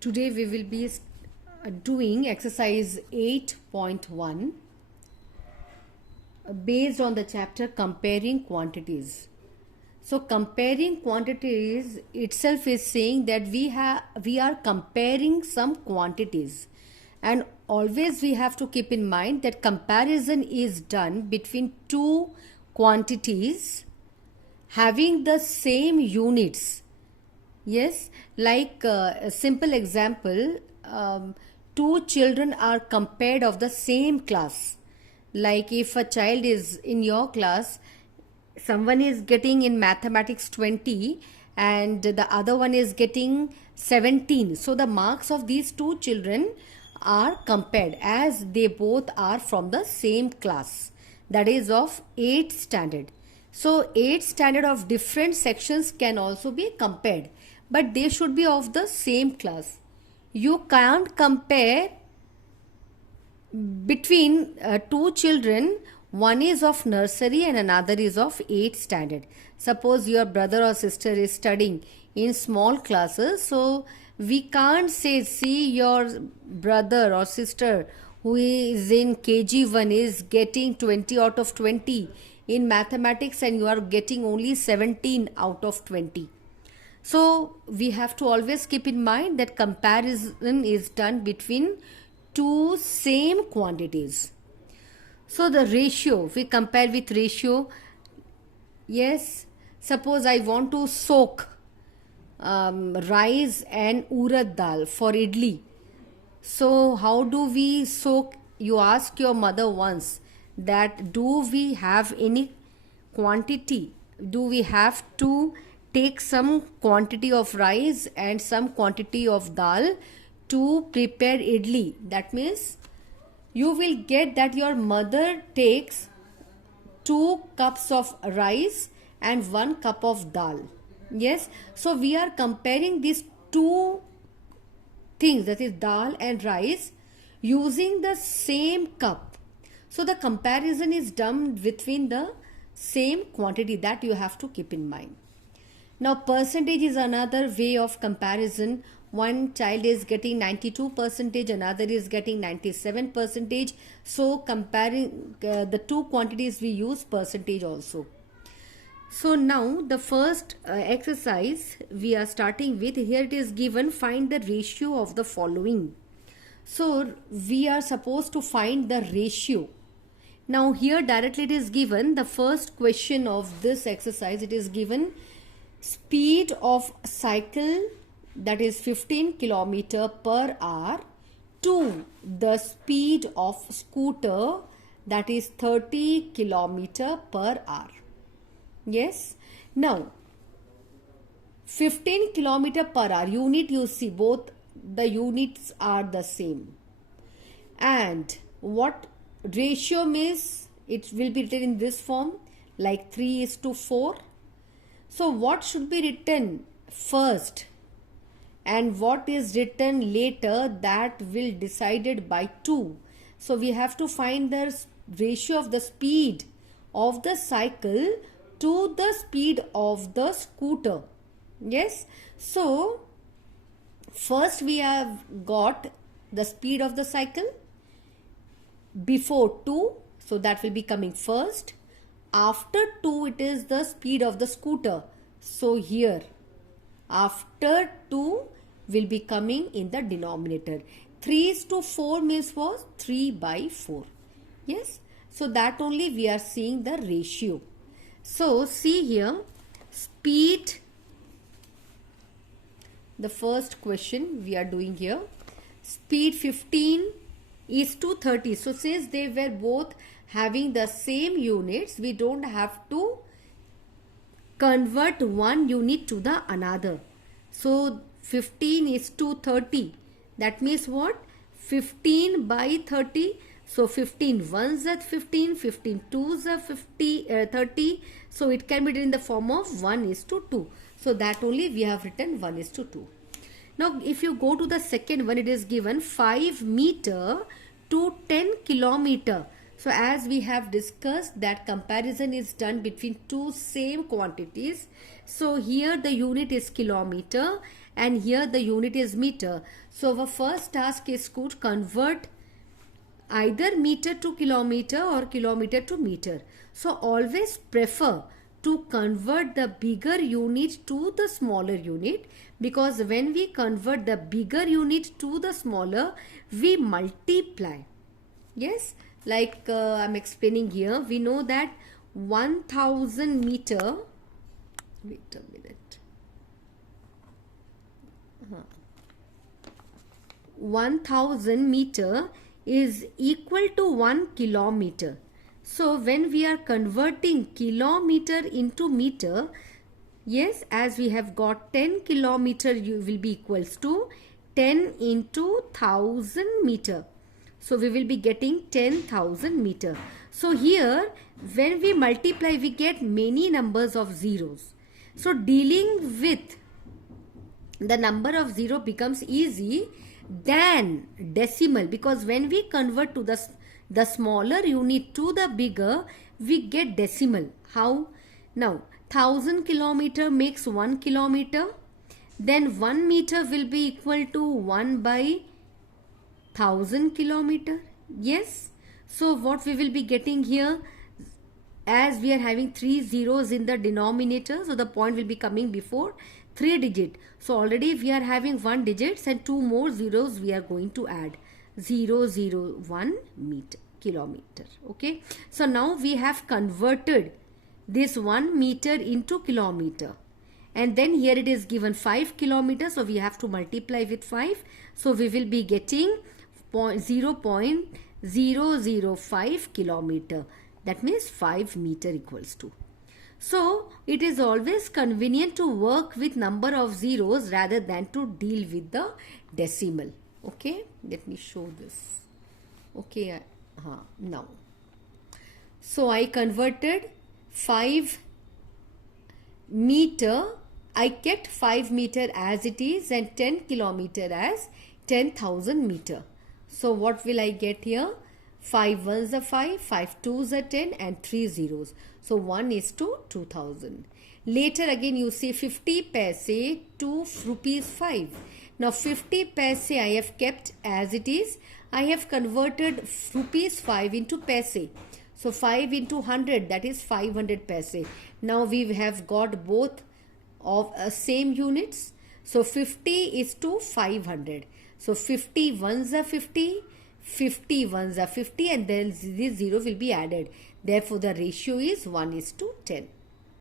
Today we will be doing exercise 8.1 based on the chapter comparing quantities. So comparing quantities itself is saying that we are comparing some quantities, and always we have to keep in mind that comparison is done between two quantities having the same units. Yes, like a simple example, two children are compared of the same class. Like if a child is in your class, someone is getting in mathematics 20 and the other one is getting 17. So the marks of these two children are compared as they both are from the same class, that is of 8th standard. So 8th standard of different sections can also be compared, but they should be of the same class. You can't compare between two children. One is of nursery and another is of 8th standard. Suppose your brother or sister is studying in small classes, so we can't say, see, your brother or sister who is in KG1 is getting 20 out of 20 in mathematics and you are getting only 17 out of 20. So we have to always keep in mind that comparison is done between two same quantities. So the ratio, we compare with ratio. Yes, suppose I want to soak rice and urad dal for idli. So how do we soak? You ask your mother once that do we have any quantity? Do we have to take some quantity of rice and some quantity of dal to prepare idli? That means you will get that your mother takes 2 cups of rice and 1 cup of dal. Yes, so we are comparing these two things, that is dal and rice, using the same cup. So the comparison is done between the same quantity, that you have to keep in mind. Now percentage is another way of comparison. One child is getting 92%, another is getting 97%. So comparing the two quantities, we use percentage also. So now the first exercise we are starting with, here it is given, find the ratio of the following. So we are supposed to find the ratio. Now here directly it is given, the first question of this exercise, it is given speed of cycle, that is 15 kilometer per hour, to the speed of scooter, that is 30 kilometer per hour. Yes, now 15 kilometer per hour unit, you see both the units are the same, and what ratio means, it will be written in this form like 3:4. So what should be written first and what is written later, that will decided by 2. So we have to find the ratio of the speed of the cycle to the speed of the scooter. Yes, so first we have got the speed of the cycle before 2, so that will be coming first. After 2 it is the speed of the scooter, so here after 2 will be coming in the denominator. 3:4 means was 3/4. Yes, so that only we are seeing the ratio. So see here, speed, the first question we are doing here, speed 15:30. So since they were both having the same units, we don't have to convert one unit to the another. So 15:30, that means what, 15/30. So 15 ones are 15, 15 twos are 30. So it can be written in the form of 1:2. So that only we have written 1:2. Now if you go to the second one, it is given 5 meter to 10 kilometer. So as we have discussed that comparison is done between two same quantities. So here the unit is kilometer and here the unit is meter. So our first task is to convert either meter to kilometer or kilometer to meter. So always prefer to convert the bigger unit to the smaller unit, because when we convert the bigger unit to the smaller, we multiply. Yes, like I'm explaining here. We know that 1000 meter, wait a minute, 1000 meter is equal to 1 kilometer. So when we are converting kilometer into meter, yes, as we have got 10 kilometer, you will be equals to 10 into 1000 meter. So we will be getting 10,000 meter. So here when we multiply, we get many numbers of zeros. So dealing with the number of zero becomes easy than decimal, because when we convert to the smaller unit to the bigger, we get decimal. How? Now 1000 kilometer makes 1 kilometer, then 1 meter will be equal to 1 by 1000 kilometer. Yes, so what we will be getting here, as we are having 3 zeros in the denominator, so the point will be coming before 3 digit. So already we are having 1 digits and 2 more zeros we are going to add. 001 meter kilometer. Okay, so now we have converted this 1 meter into kilometer, and then here it is given 5 kilometers, so we have to multiply with 5. So we will be getting 0.005 kilometer. That means 5 meter equals to. So it is always convenient to work with number of zeros rather than to deal with the decimal. Okay, let me show this. Okay, now. So I converted 5 meter. I kept 5 meter as it is and 10 kilometer as 10,000 meter. So what will I get here? 5 ones are 5, 5 twos are 10 and 3 zeros. So 1 is to 2000. Later again you see 50 paise to rupees 5. Now 50 paise I have kept as it is. I have converted rupees 5 into paise. So 5 into 100, that is 500 paise. Now we have got both of same units. So 50 is to 500. So 50 ones are 50. 50 ones are 50, and then this 0 will be added. Therefore, the ratio is 1 is to 10.